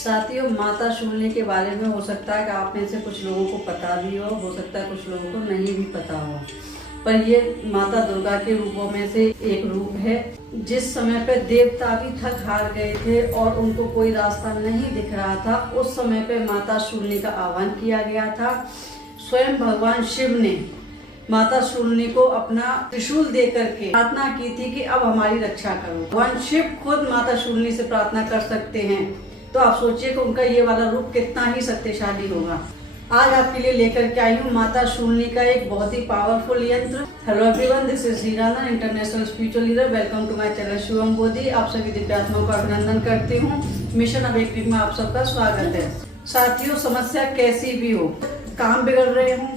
साथियों, माता शूलिनी के बारे में हो सकता है कि आप में से कुछ लोगों को पता भी हो सकता है कुछ लोगों को नहीं भी पता हो, पर ये माता दुर्गा के रूपों में से एक रूप है। जिस समय पे देवता भी थक हार गए थे और उनको कोई रास्ता नहीं दिख रहा था, उस समय पे माता शूलिनी का आह्वान किया गया था। स्वयं भगवान शिव ने माता शूलिनी को अपना त्रिशूल दे करके प्रार्थना की थी कि अब हमारी रक्षा करो। भगवान शिव खुद माता शूलिनी से प्रार्थना कर सकते हैं, तो आप सोचिए कि उनका ये वाला रूप कितना ही शक्तिशाली होगा। आज आपके लिए लेकर के आई हूँ माता शूलिनी का एक बहुत ही पावरफुल यंत्र। Hello everyone, this is Hirana, international spiritual leader. Welcome to my channel Shivam Bodhi. आप सभी दिव्यात्माओं का अभिनंदन करती हूँ। मिशन अवेकनिंग में आप सबका स्वागत है। साथियों, समस्या कैसी भी हो, काम बिगड़ रहे हो,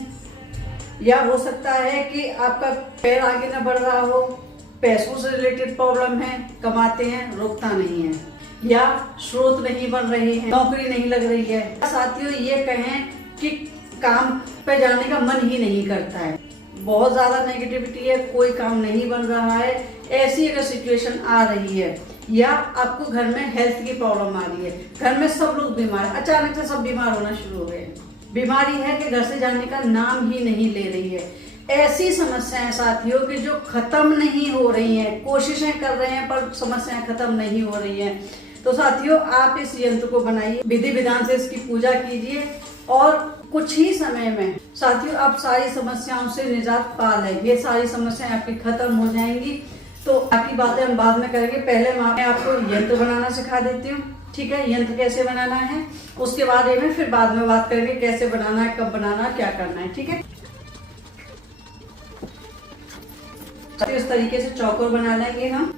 या हो सकता है कि आपका पैर आगे न बढ़ रहा हो, पैसों से रिलेटेड प्रॉब्लम है, कमाते हैं रुकता नहीं है, या स्रोत नहीं बन रहे हैं, नौकरी नहीं लग रही है। साथियों, ये कहें कि काम पे जाने का मन ही नहीं करता है, बहुत ज्यादा नेगेटिविटी है, कोई काम नहीं बन रहा है, ऐसी अगर सिचुएशन आ रही है, या आपको घर में हेल्थ की प्रॉब्लम आ रही है, घर में सब लोग बीमार, अचानक से सब बीमार होना शुरू हो गए, बीमारी है कि घर से जाने का नाम ही नहीं ले रही है, ऐसी समस्याएं साथियों कि जो खत्म नहीं हो रही हैं, कोशिशें कर रहे हैं पर समस्याएं खत्म नहीं हो रही हैं, तो साथियों आप इस यंत्र को बनाइए, विधि विधान से इसकी पूजा कीजिए और कुछ ही समय में साथियों आप सारी समस्याओं से निजात पा लेंगे, सारी समस्याएं आपकी खत्म हो जाएंगी। तो बाकी बातें हम बाद में करेंगे, पहले मैं आपको यंत्र बनाना सिखा देती हूँ, ठीक है। यंत्र कैसे बनाना है उसके बारे में फिर बाद में बात करेंगे, कैसे बनाना है, कब बनाना है, क्या करना है, ठीक है। इस तरीके से चौकोर बना लेंगे हम।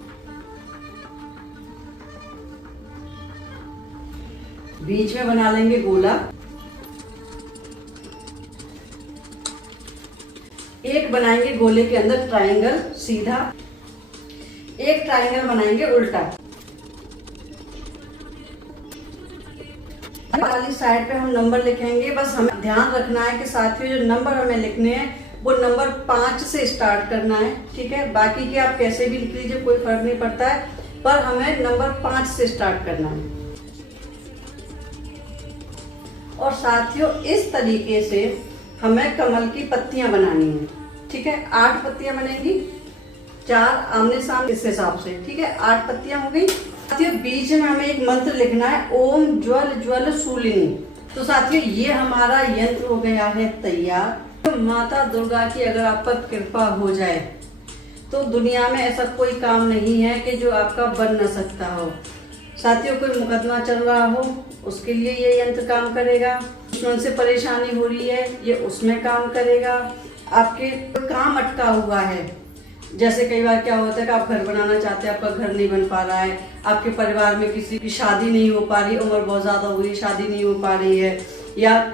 बीच में बना लेंगे गोला, एक बनाएंगे गोले के अंदर ट्रायंगल सीधा, एक ट्रायंगल बनाएंगे उल्टा। वाली साइड पे हम नंबर लिखेंगे। बस हमें ध्यान रखना है कि साथियों जो नंबर हमें लिखने हैं वो नंबर 5 से स्टार्ट करना है, ठीक है। बाकी के आप कैसे भी लिख लीजिए, कोई फर्क नहीं पड़ता है, पर हमें नंबर 5 से स्टार्ट करना है। और साथियों इस तरीके से हमें कमल की पत्तियां बनानी है, ठीक है। 8 पत्तियां बनेंगी, 4 आमने सामने इस हिसाब से, ठीक है। 8 पत्तियां हो गई। साथियों बीच में हमें एक मंत्र लिखना है, ओम ज्वल ज्वल शूलिनी। तो साथियों ये हमारा यंत्र हो गया है तैयार। तो माता दुर्गा की अगर आप पर कृपा हो जाए तो दुनिया में ऐसा कोई काम नहीं है कि जो आपका बन न सकता हो। साथियों कोई मुकदमा चल रहा हो उसके लिए ये यंत्र काम करेगा, दुश्मन से परेशानी हो रही है ये उसमें काम करेगा, आपके काम अटका हुआ है, जैसे कई बार क्या होता है कि आप घर बनाना चाहते हैं, आपका घर नहीं बन पा रहा है, आपके परिवार में किसी की शादी नहीं हो पा रही, उम्र बहुत ज्यादा हो गई, शादी नहीं हो पा रही है, या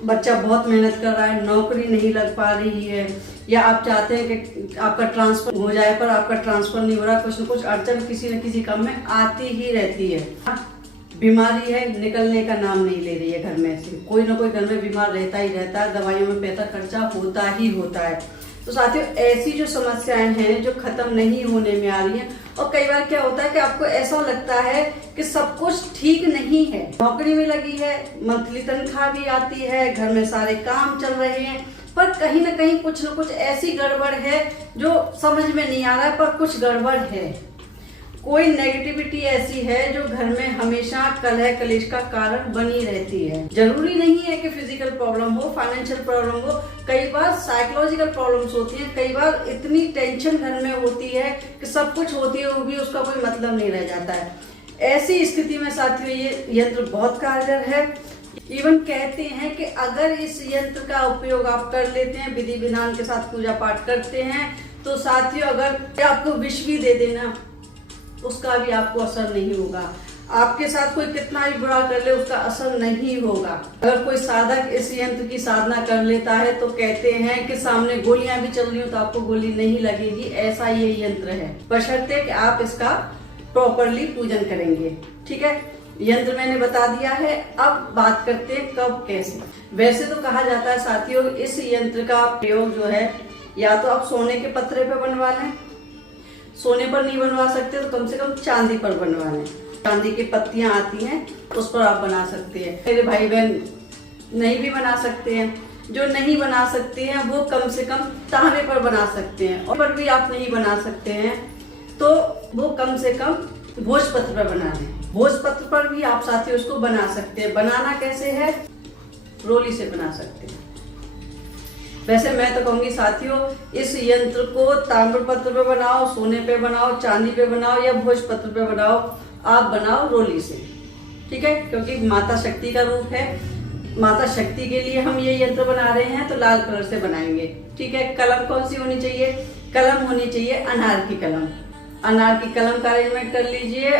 बच्चा बहुत मेहनत कर रहा है, नौकरी नहीं लग पा रही है, या आप चाहते हैं कि आपका ट्रांसफर हो जाए पर आपका ट्रांसफर नहीं हो रहा, कुछ न कुछ अड़चन किसी न किसी काम में आती ही रहती है, बीमारी है निकलने का नाम नहीं ले रही है, घर में से कोई ना कोई घर में बीमार रहता ही रहता है, दवाइयों में पैसा खर्चा होता ही होता है। तो साथियों ऐसी जो समस्याएं हैं जो खत्म नहीं होने में आ रही हैं, और कई बार क्या होता है कि आपको ऐसा लगता है कि सब कुछ ठीक नहीं है, नौकरी में लगी है, मंथली तनख्वाह भी आती है, घर में सारे काम चल रहे हैं, पर कहीं ना कहीं कुछ न कुछ ऐसी गड़बड़ है जो समझ में नहीं आ रहा है, पर कुछ गड़बड़ है, कोई नेगेटिविटी ऐसी है जो घर में हमेशा कलह कलेश का कारण बनी रहती है। जरूरी नहीं है कि फिजिकल प्रॉब्लम हो, फाइनेंशियल प्रॉब्लम हो, कई बार साइकोलॉजिकल प्रॉब्लम्स होती हैं, कई बार इतनी टेंशन घर में होती है कि सब कुछ होती है वो भी उसका कोई मतलब नहीं रह जाता है। ऐसी स्थिति में साथियों ये यंत्र बहुत कारगर है। इवन कहते हैं कि अगर इस यंत्र का उपयोग आप कर लेते हैं, विधि विधान के साथ पूजा पाठ करते हैं, तो साथियों अगर आपको विष भी दे देना उसका भी आपको असर नहीं होगा, आपके साथ कोई कितना भी बुरा कर ले उसका असर नहीं होगा। अगर कोई साधक इस यंत्र की साधना कर लेता है तो कहते हैं कि सामने गोलियां भी चल रही हो तो आपको गोली नहीं लगेगी, ऐसा ये यंत्र है, बशर्ते कि आप इसका प्रॉपरली पूजन करेंगे, ठीक है। यंत्र मैंने बता दिया है, अब बात करते हैं कब कैसे। वैसे तो कहा जाता है साथियों इस यंत्र का प्रयोग जो है या तो आप सोने के पत्थर पे बनवा लें, सोने पर नहीं बनवा सकते तो कम से कम चांदी पर बनवा लें। चांदी की पत्तियां आती हैं उस पर आप बना सकते हैं। मेरे भाई बहन नहीं भी बना सकते हैं, जो नहीं बना सकते हैं वो कम से कम तांबे पर बना सकते हैं, और पर भी आप नहीं बना सकते हैं तो वो कम से कम भोजपत्र पर बना लें। भोजपत्र पर भी आप साथियों उसको बना सकते हैं। बनाना कैसे है, रोली से बना सकते हैं। वैसे मैं तो कहूंगी साथियों, इस यंत्र को ताम्रपत्र पे बनाओ, सोने पे बनाओ, चांदी पे बनाओ या भोजपत्र पे बनाओ, आप बनाओ रोली से, ठीक है। क्योंकि माता शक्ति का रूप है, माता शक्ति के लिए हम ये यंत्र बना रहे हैं तो लाल कलर से बनाएंगे, ठीक है। कलम कौन सी होनी चाहिए, कलम होनी चाहिए अनार की कलम। अनार की कलम का अरेंजमेंट कर लीजिए,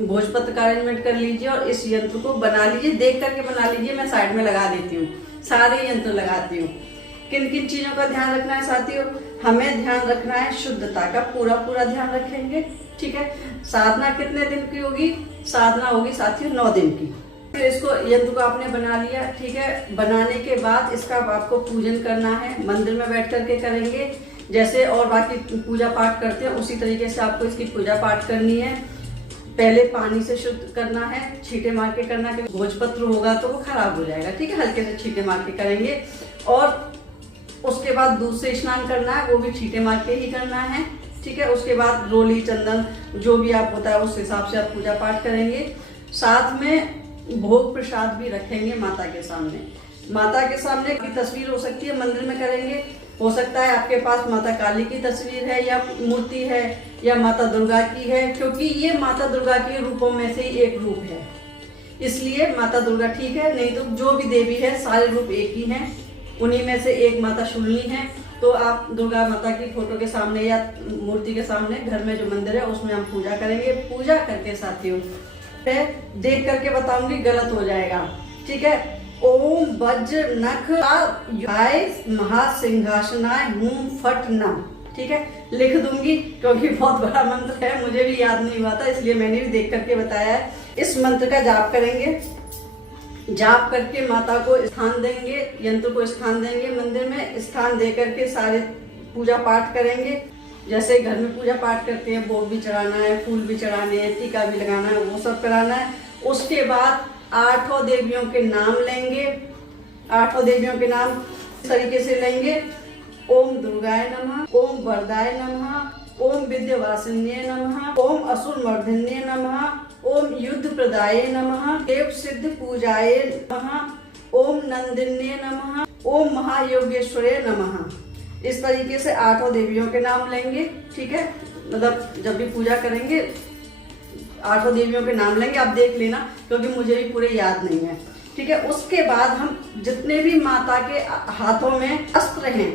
भोजपत्र का अरेंजमेंट कर लीजिए और इस यंत्र को बना लीजिए। देख करके बना लीजिए, मैं साइड में लगा देती हूँ, सारे यंत्र लगाती हूँ। किन किन चीजों का ध्यान रखना है साथियों, हमें ध्यान रखना है शुद्धता का, पूरा ध्यान रखेंगे, ठीक है। साधना कितने दिन की होगी, साधना होगी साथियों 9 दिन की। फिर इसको यंत्र को आपने बना लिया, ठीक है। बनाने के बाद इसका आपको पूजन करना है, मंदिर में बैठ करके करेंगे जैसे और बाकी पूजा पाठ करते हैं उसी तरीके से आपको इसकी पूजा पाठ करनी है। पहले पानी से शुद्ध करना है, छींटे मार के करना, क्योंकि भोजपत्र होगा तो वो खराब हो जाएगा, ठीक है। हल्के से छींटे मार के करेंगे और उसके बाद दूध से स्नान करना है, वो भी छींटे मार के ही करना है, ठीक है। उसके बाद रोली चंदन जो भी आप होता है उस हिसाब से आप पूजा पाठ करेंगे। साथ में भोग प्रसाद भी रखेंगे माता के सामने। माता के सामने की तस्वीर हो सकती है, मंदिर में करेंगे, हो सकता है आपके पास माता काली की तस्वीर है या मूर्ति है या माता दुर्गा की है, क्योंकि ये माता दुर्गा के रूपों में से ही एक रूप है, इसलिए माता दुर्गा ठीक है। नहीं तो जो भी देवी है सारे रूप एक ही हैं, उन्हीं में से एक माता शूलिनी है। तो आप दुर्गा माता की फोटो के सामने या मूर्ति के सामने घर में जो मंदिर है उसमें हम पूजा करेंगे। पूजा करके साथियों देख करके बताऊंगी, गलत हो जाएगा, ठीक है। ओम वज्र नख महासिंहासनाय हूं फट नम, ठीक है, लिख दूंगी क्योंकि बहुत बड़ा मंत्र है, मुझे भी याद नहीं हुआ था इसलिए मैंने भी देख करके बताया है। इस मंत्र का जाप करेंगे, जाप करके माता को स्थान देंगे, यंत्र को स्थान देंगे, मंदिर में स्थान दे करके सारे पूजा पाठ करेंगे। जैसे घर में पूजा पाठ करते हैं, भोग भी चढ़ाना है, फूल भी चढ़ाने हैं, टीका भी लगाना है, वो सब कराना है। उसके बाद 8 देवियों के नाम लेंगे, 8 देवियों के नाम इस तरीके से लेंगे। ओम दुर्गाय नमः, ओम वरदाय नमः, ओम विद्यावासिन्ये नमः, ओम असुरमर्दिन्ये नमः, ओम युद्ध प्रदाय नमः, देव सिद्ध पूजाय नमः, ओम नंदिन्ये नमः, ओम महायोगेश्वरे नमः। इस तरीके से 8 देवियों के नाम लेंगे, ठीक है। मतलब जब भी पूजा करेंगे 8 देवियों के नाम लेंगे, आप देख लेना क्योंकि मुझे भी पूरे याद नहीं है, ठीक है। उसके बाद हम जितने भी माता के हाथों में अस्त्र हैं,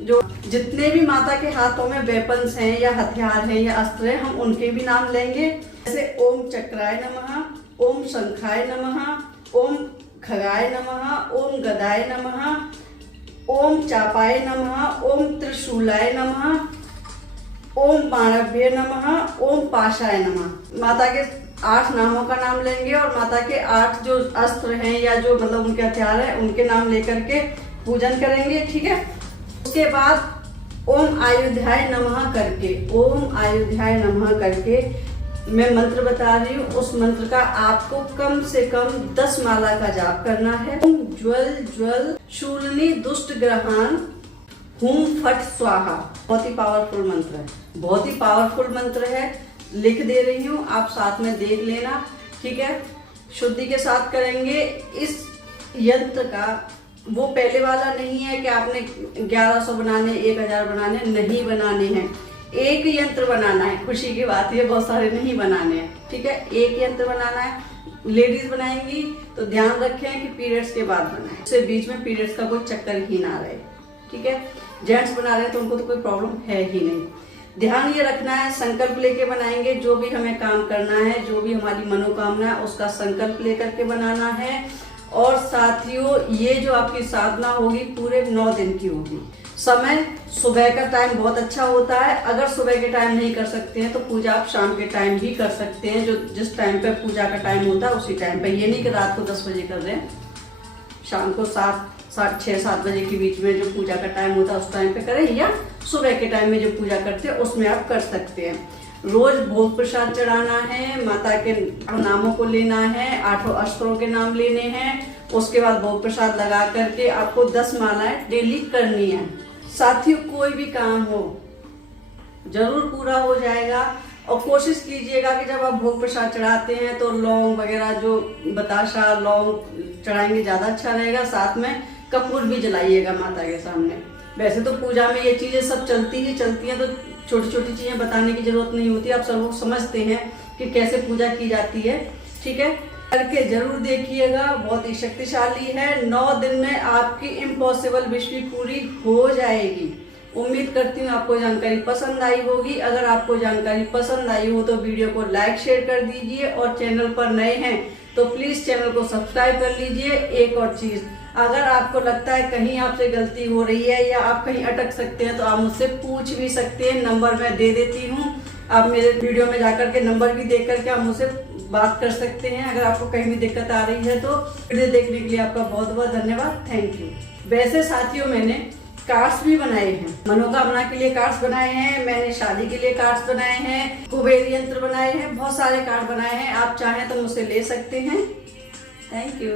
जो जितने भी माता के हाथों में वेपन्स हैं या हथियार हैं या अस्त्र हैं, हम उनके भी नाम लेंगे। जैसे ओम चक्राय नमः, ओम शंखाय नमः, ओम खगाय नमः, ओम गदाय नमः, ओम चापाय नमः, ओम त्रिशूलाय नमः, ओम पाणभ्य नमः, ओम पाशाय नमः। माता के 8 नामों का नाम लेंगे और माता के 8 जो अस्त्र हैं या जो मतलब उनके हथियार हैं उनके नाम लेकर के पूजन करेंगे, ठीक है। उसके बाद ओम आयुधाय नमः करके, ओम आयुधाय नमः करके मैं मंत्र बता रही हूँ, उस मंत्र का आपको कम से कम 10 माला का जाप करना है। ओम ज्वल ज्वल शूलिनी दुष्ट ग्रहान हुम फट स्वाहा। बहुत ही पावरफुल मंत्र है, बहुत ही पावरफुल मंत्र है, लिख दे रही हूँ, आप साथ में देख लेना, ठीक है। शुद्धि के साथ करेंगे। इस यंत्र का वो पहले वाला नहीं है कि आपने 1100 बनाने, 1000 बनाने, नहीं बनाने हैं, एक यंत्र बनाना है। खुशी की बात है, बहुत सारे नहीं बनाने हैं, ठीक है। एक यंत्र बनाना है। लेडीज बनाएंगी तो ध्यान रखें कि पीरियड्स के बाद बनाएं, उससे बीच में पीरियड्स का कोई चक्कर ही ना रहे, ठीक है। जेंट्स बना रहे हैं तो उनको तो कोई प्रॉब्लम है ही नहीं। ध्यान ये रखना है, संकल्प लेके बनाएंगे। जो भी हमें काम करना है, जो भी हमारी मनोकामना है, उसका संकल्प लेकर के बनाना है। और साथियों, ये जो आपकी साधना होगी पूरे 9 दिन की होगी। समय सुबह का टाइम बहुत अच्छा होता है। अगर सुबह के टाइम नहीं कर सकते हैं तो पूजा आप शाम के टाइम भी कर सकते हैं, जो जिस टाइम पे पूजा का टाइम होता है उसी टाइम पे। ये नहीं कि रात को 10 बजे कर रहे हैं, शाम को 6-7 बजे के बीच में जो पूजा का टाइम होता है उस टाइम पे करें, या सुबह के टाइम में जो पूजा करते हैं उसमें आप कर सकते हैं। रोज भोग प्रसाद चढ़ाना है, माता के नामों को लेना है, 8 अस्त्रों के नाम लेने हैं। उसके बाद भोग प्रसाद लगा करके आपको 10 मालाएं डेली करनी है। साथियों, कोई भी काम हो जरूर पूरा हो जाएगा। और कोशिश कीजिएगा कि जब आप भोग प्रसाद चढ़ाते हैं तो लौंग वगैरह जो बताशा लौंग चढ़ाएंगे ज़्यादा अच्छा रहेगा। साथ में कपूर भी जलाइएगा माता के सामने। वैसे तो पूजा में ये चीज़ें सब चलती हैं, तो छोटी छोटी चीज़ें बताने की जरूरत नहीं होती, आप सब लोग समझते हैं कि कैसे पूजा की जाती है। ठीक है, करके जरूर देखिएगा, बहुत ही शक्तिशाली है। 9 दिन में आपकी इम्पॉसिबल विश भी पूरी हो जाएगी। उम्मीद करती हूँ आपको जानकारी पसंद आई होगी। अगर आपको जानकारी पसंद आई हो तो वीडियो को लाइक शेयर कर दीजिए, और चैनल पर नए हैं तो प्लीज चैनल को सब्सक्राइब कर लीजिए। एक और चीज, अगर आपको लगता है कहीं आपसे गलती हो रही है या आप कहीं अटक सकते हैं तो आप मुझसे पूछ भी सकते हैं। नंबर मैं दे देती हूँ, आप मेरे वीडियो में जाकर के नंबर भी देख करके आप मुझसे बात कर सकते हैं। अगर आपको कहीं भी दिक्कत आ रही है तो वीडियो देखने के लिए आपका बहुत बहुत धन्यवाद, थैंक यू। वैसे साथियों, मैंने कार्ड्स भी बनाए हैं, मनोकामना के लिए कार्ड्स बनाए हैं, मैंने शादी के लिए कार्ड्स बनाए हैं, कुबेर यंत्र बनाए हैं, बहुत सारे कार्ड बनाए हैं। आप चाहें तो मुझसे ले सकते हैं। Thank you.